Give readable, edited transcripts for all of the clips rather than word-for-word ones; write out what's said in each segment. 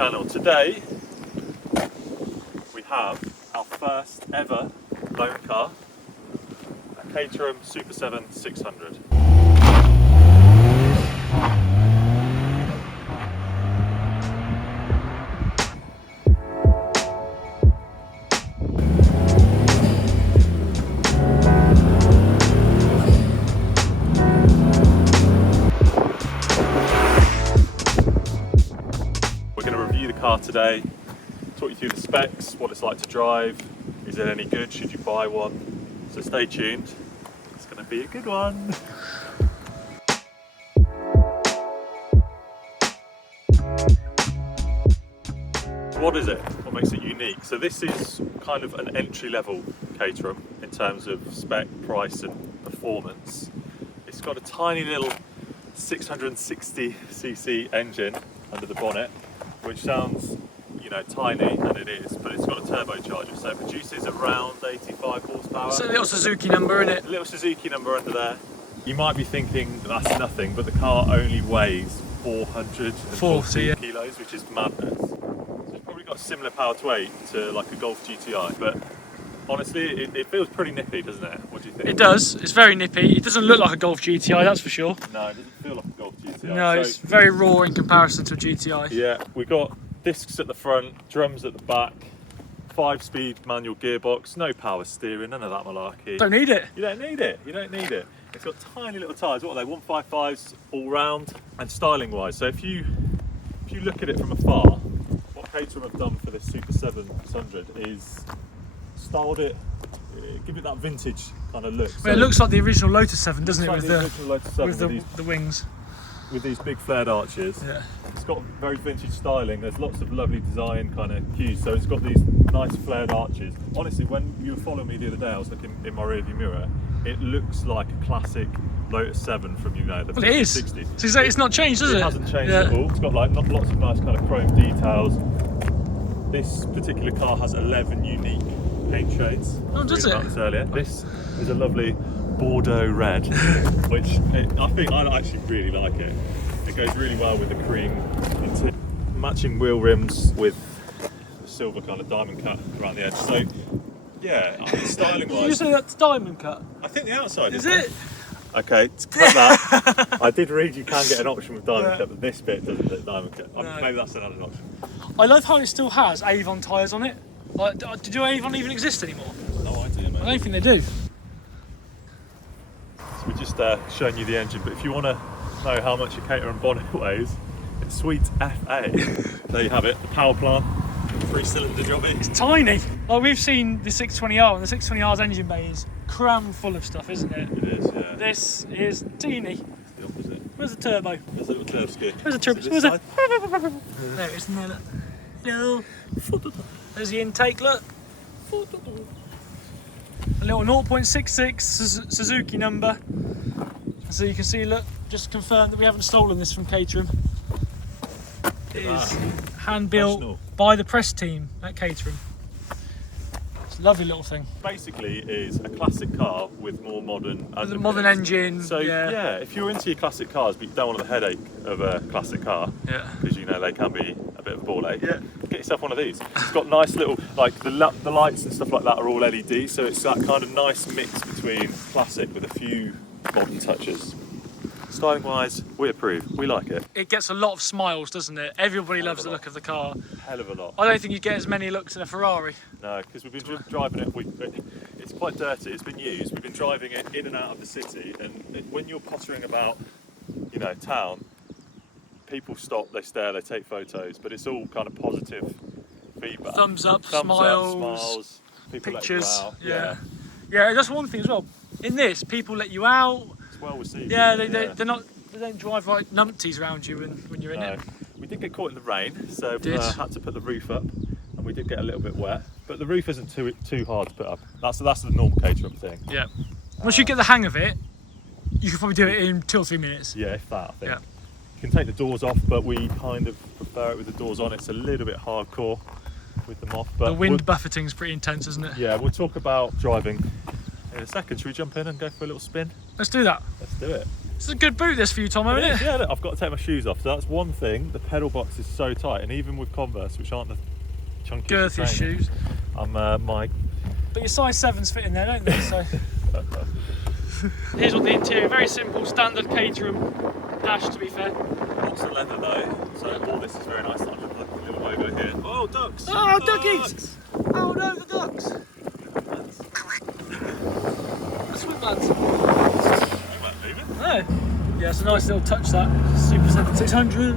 channel. Today we have our first ever loan car, a Caterham Super 7 600. Car today, talk you through the specs, what it's like to drive, is it any good, should you buy one, so stay tuned, it's going to be a good one. What is it? What makes it unique? So this is kind of an entry-level Caterham in terms of spec, price and performance. It's got a tiny little 660cc engine under the bonnet, which sounds, you know, tiny, and it is, but it's got a turbocharger, so it produces around 85 horsepower. It's a little Suzuki number, isn't it? A little Suzuki number under there. You might be thinking that's nothing, but the car only weighs 440 kilos, which is madness. So it's probably got similar power to weight to like a Golf GTI, but honestly, it feels pretty nippy, doesn't it? What do you think? It does. It's very nippy. It doesn't look like a Golf GTI, that's for sure. No, it doesn't feel like a Golf GTI. No, so, it's very raw in comparison to a GTI. Yeah, we got discs at the front, drums at the back, 5-speed manual gearbox, no power steering, none of that malarkey. Don't need it. You don't need it. You don't need it. It's got tiny little tyres. What are they? 155s all round. And styling wise, so if you look at it from afar, what Caterham have done for this Super 7 600 is styled it, give it that vintage kind of look. Well, so it looks like the original Lotus 7, doesn't it? like With the original Lotus 7 with the wings. With these big flared arches. Yeah. It's got very vintage styling. There's lots of lovely design kind of cues. So it's got these nice flared arches. Honestly, when you were following me the other day, I was looking in my rearview mirror. It looks like a classic Lotus 7 from, you know, the 50s, it is. 60s. So it's not changed, has it? It hasn't changed at all. It's got like lots of nice kind of chrome details. This particular car has 11 unique paint shades. Oh, does it? About this earlier. This is a lovely Bordeaux red, which I actually really like it. It goes really well with the cream. Matching wheel rims with silver kind of diamond cut around the edge. So yeah, I mean, styling wise. Did you say that's diamond cut? I think the outside is it? Okay, to cut that. I did read you can get an option with diamond cut, but this bit doesn't get diamond cut. No. Maybe that's another option. I love how it still has Avon tyres on it. Like, do Avon even exist anymore? No idea, mate. I don't think they do. So we're just showing you the engine, but if you want to know how much a Caterham bonnet weighs, it's sweet FA. There you have it, the power plant, 3-cylinder jobby. It's tiny. Like, we've seen the 620R, and the 620R's engine bay is crammed full of stuff, isn't it? It is, yeah. This is teeny. It's the opposite. Where's the turbo? There's a little turbo skid. Where's the turbo? Where's it? There it is, isn't it? No. There's the intake, look. A little 0.66 Suzuki number. So you can see, look, just confirm that we haven't stolen this from Caterham. It is hand built by the press team at Caterham. It's a lovely little thing. Basically, it is a classic car with more modern. With a modern engine. So yeah, if you're into your classic cars, but you don't want the headache of a classic car, because you know they can be a bit of a ball ache. Yeah. Get yourself one of these. It's got nice little, like the lights and stuff like that are all LED, so it's that kind of nice mix between classic with a few modern touches. Styling wise, we approve. We like it. It gets a lot of smiles, doesn't it? Everybody loves the look of the car. Hell of a lot. I don't think you get as many looks in a Ferrari. No, because we've been driving it. It's quite dirty. It's been used. We've been driving it in and out of the city, and when you're pottering about, you know, town, people stop, they stare, they take photos, but it's all kind of positive feedback. Thumbs up, smiles, people pictures. Let you out. Yeah, that's one thing as well. In this, people let you out. Well received. Yeah, they don't drive like numpties around you when you're in it. We did get caught in the rain, so we had to put the roof up, and we did get a little bit wet. But the roof isn't too hard to put up. That's the normal Caterham thing. Yeah. Once you get the hang of it, you can probably do it in 2 or 3 minutes. Yeah, if that, I think. Yeah. You can take the doors off, but we kind of prefer it with the doors on. It's a little bit hardcore with them off. But the wind buffeting's pretty intense, isn't it? Yeah, we'll talk about driving in a second. Should we jump in and go for a little spin? Let's do that. Let's do it. This is a good boot this for you, Tom, isn't it? Yeah, look, I've got to take my shoes off. So that's one thing. The pedal box is so tight, and even with Converse, which aren't the chunkiest Girthy shoes. I'm my. But your size 7s fit in there, don't they? So here's what the interior. Very simple, standard Caterham dash. To be fair. Lots of leather though. So all this is very nice. I've got the little logo here. Oh, ducks! Oh, duckies! Oh no, the ducks! Swim lads. You weren't moving. No. Yeah, it's a nice little touch that. Super Seven 600.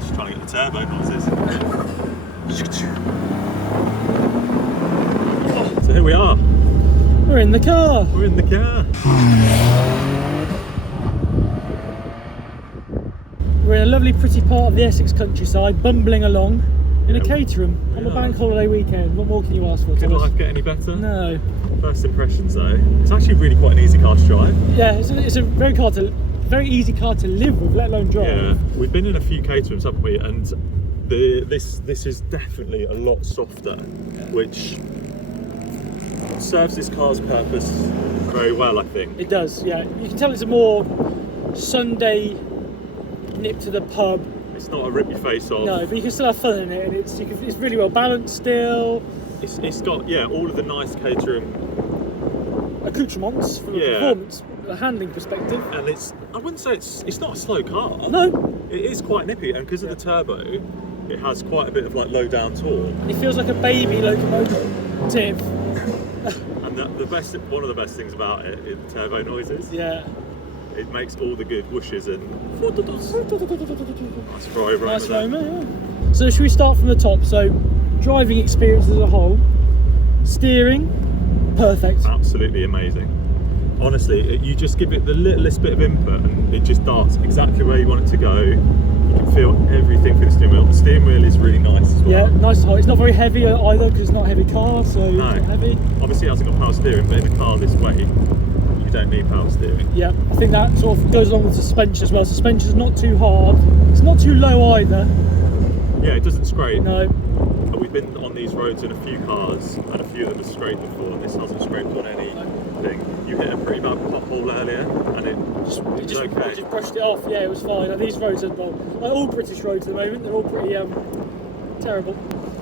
Just trying to get the turbo noises. So here we are. We're in the car. We're in the car. We're in a lovely pretty part of the Essex countryside, bumbling along in a Caterham on a bank holiday weekend. What more can you ask for? Could life get any better? No. First impressions though, it's actually really quite an easy car to drive. Yeah, it's a very easy car to live with, let alone drive. Yeah, we've been in a few Caterhams, haven't we? And this is definitely a lot softer, which serves this car's purpose very well, I think. It does, yeah. You can tell it's a more Sunday nip to the pub. It's not a rip your face off. No, but you can still have fun in it, and it's really well balanced still. It's got all of the nice Caterham accoutrements from a performance, a handling perspective. And I wouldn't say it's not a slow car. No. It is quite nippy, and because of the turbo, it has quite a bit of like low down torque. It feels like a baby locomotive. And one of the best things about it is the turbo noises. Yeah. It makes all the good whooshes and nice fry room. Nice room, yeah. So should we start from the top? So driving experience as a whole, steering, perfect. Absolutely amazing. Honestly, you just give it the littlest bit of input and it just darts exactly where you want it to go. You can feel everything through the steering wheel. The steering wheel is really nice as well. Yeah, nice and high. It's not very heavy either because it's not a heavy car, so no. It's not heavy. Obviously it hasn't got power steering, but in a car this weight, you don't need power steering. Yeah, I think that sort of goes along with suspension as well. Suspension's not too hard. It's not too low either. Yeah, it doesn't scrape. No. But we've been on these roads in a few cars, and a few of them have scraped before, and this hasn't scraped on anything. You hit a pretty bad pothole earlier, and it just brushed it off. Yeah, it was fine. And these roads are, like all British roads at the moment, they're all pretty terrible.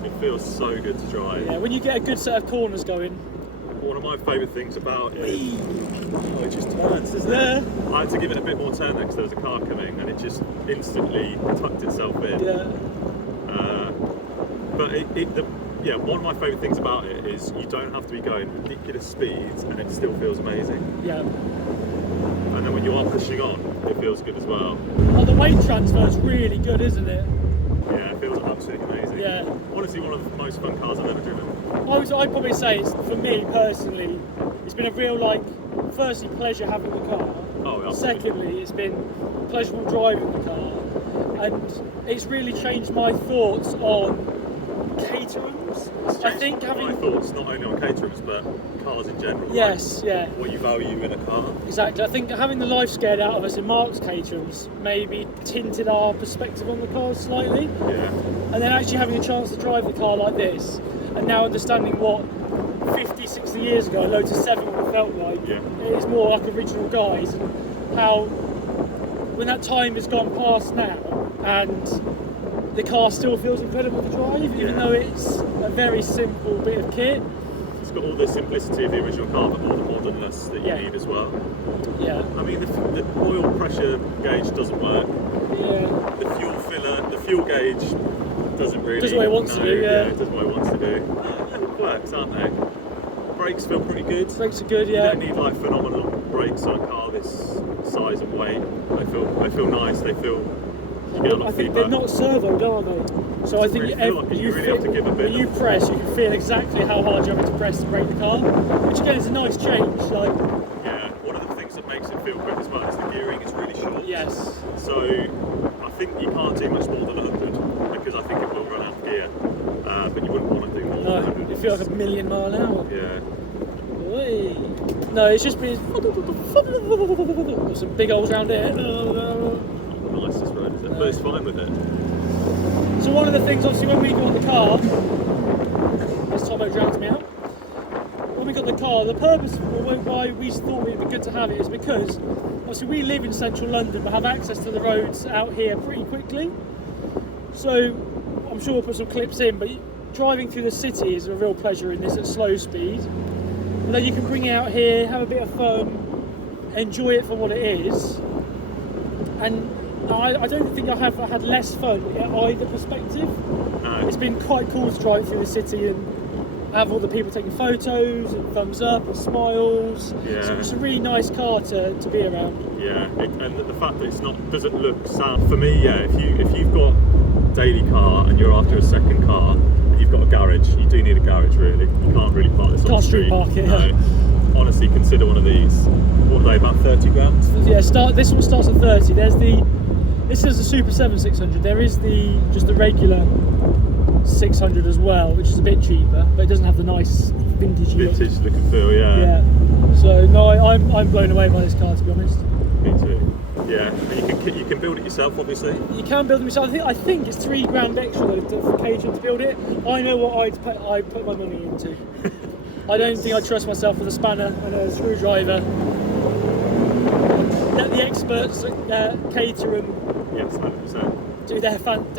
It feels so good to drive. Yeah, when you get a good set of corners going. One of my favourite things about it, it just turns, doesn't it? I had to give it a bit more turn there because there was a car coming, and it just instantly tucked itself in. Yeah. But one of my favourite things about it is you don't have to be going ridiculous speeds, and it still feels amazing. Yeah. And then when you are pushing on, it feels good as well. Oh, the weight transfer is really good, isn't it? Yeah, it feels absolutely amazing. Yeah. Honestly, one of the most fun cars I've ever driven. I'd probably say it's, for me personally, it's been a real, firstly, pleasure having the car. Oh, absolutely. Secondly, it's been pleasurable driving the car. And it's really changed my thoughts on Caterhams. I think having my thoughts not only on Caterhams but cars in general. Yes, yeah. What you value in a car. Exactly. I think having the life scared out of us in Mark's Caterhams maybe tinted our perspective on the cars slightly. Yeah. And then actually having a chance to drive the car like this, and now understanding what 50, 60 years ago a Lotus 7 would have felt like. Yeah. It is more like original guys, and how when that time has gone past now and the car still feels incredible to drive, even though it's a very simple bit of kit. It's got all the simplicity of the original car, but all the modernness that you need as well. Yeah. I mean, the oil pressure gauge doesn't work. Yeah. The fuel filler, the fuel gauge doesn't really. Does what it wants to do. Yeah. It does what it wants to do. It works, aren't they? Brakes feel pretty good. Brakes are good. Yeah. You don't need phenomenal brakes on a car this size and weight. They feel nice. They feel. I think they're not servoed, are they? So I think you really have to give a bit. When you press, you can feel exactly how hard you're having to press to brake the car, which again is a nice change. Yeah, one of the things that makes it feel quick as well is the gearing is really short. Yes. So I think you can't do much more than 100 because I think it will run out of gear. But you wouldn't want to do more than 100. You feel like 1,000,000 miles an hour. Yeah. Oy. No, it's just been some big holes around here. Nicest road, is it? But it's fine with it. So one of the things, obviously, when we got the car, as Tomo drowns me out, when we got the car, the purpose for why we thought it would be good to have it is because obviously we live in central London but have access to the roads out here pretty quickly. So I'm sure we'll put some clips in, but driving through the city is a real pleasure in this at slow speed. And then you can bring it out here, have a bit of fun, enjoy it for what it is. And I don't think I have had less fun at either perspective. No. It's been quite cool to drive through the city and have all the people taking photos and thumbs up and smiles. Yeah. So it's a really nice car to be around. Yeah, and the fact that it's doesn't look sad for me. Yeah, if you've got a daily car and you're after a second car and you've got a garage, you do need a garage really. You can't really park this on the street. Can't street park it. No. Honestly, consider one of these. What are they, about 30 grand? Yeah, this one starts at 30. This is the Super 7 600. There is just the regular 600 as well, which is a bit cheaper, but it doesn't have the nice vintage look and feel. Yeah. So no, I'm blown away by this car, to be honest. Me too. Yeah, and you can build it yourself, obviously. You can build it yourself. I think it's 3 grand extra though for Caterham to build it. I know what I'd put my money into. I don't think I trust myself with a spanner and a screwdriver. Let the experts at Caterham, yes, 100%. do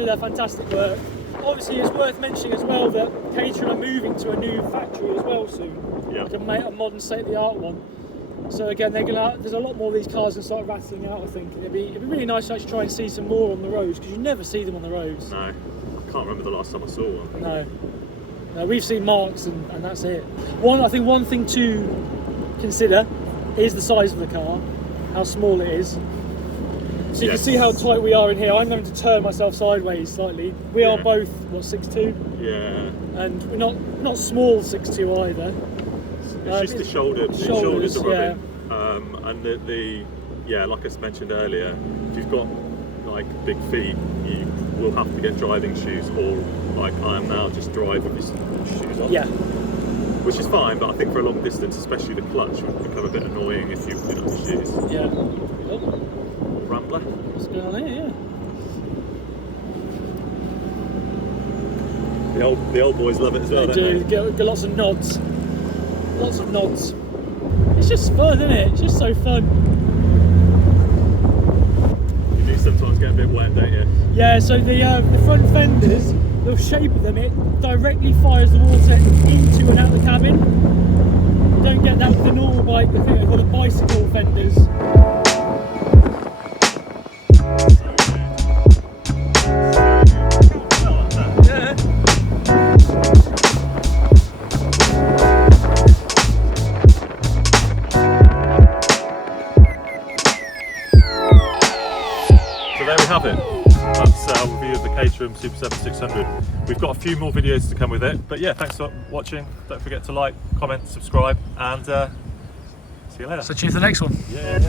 their fantastic work. Obviously, it's worth mentioning as well that Caterham are moving to a new factory as well soon. Yeah. Like a modern state-of-the-art one. So again, there's a lot more of these cars that start rattling out. I think it'd be really nice to actually try and see some more on the roads, because you never see them on the roads. No, I can't remember the last time I saw one. No, we've seen marks and that's it. I think one thing to consider is the size of the car, how small it is. So you can see how tight we are in here. I'm going to turn myself sideways slightly. We are both 6'2". Yeah. And we're not small 6'2" either. It's just the shoulders are yeah. rubbing. And the like I mentioned earlier, if you've got like big feet, you will have to get driving shoes, or like I am now, just drive with your shoes on. Yeah. Which is fine, but I think for a long distance, especially the clutch, would become a bit annoying if you put on the shoes. Yeah. Rambler. What's going on here? Yeah. The old boys love it as well. They do. Get lots of nods. Lots of nods. It's just fun, isn't it? It's just so fun. You do sometimes get a bit wet, don't you? Yeah. So the front fenders, the shape of them, it directly fires the water into and out the cabin. You don't get that with the normal bike. I think they're called the bicycle fenders. Have it. That's our review of the Caterham Super 7 600. We've got a few more videos to come with it, but yeah, thanks for watching. Don't forget to like, comment, subscribe, and see you later. So cheers for the next one. Yeah.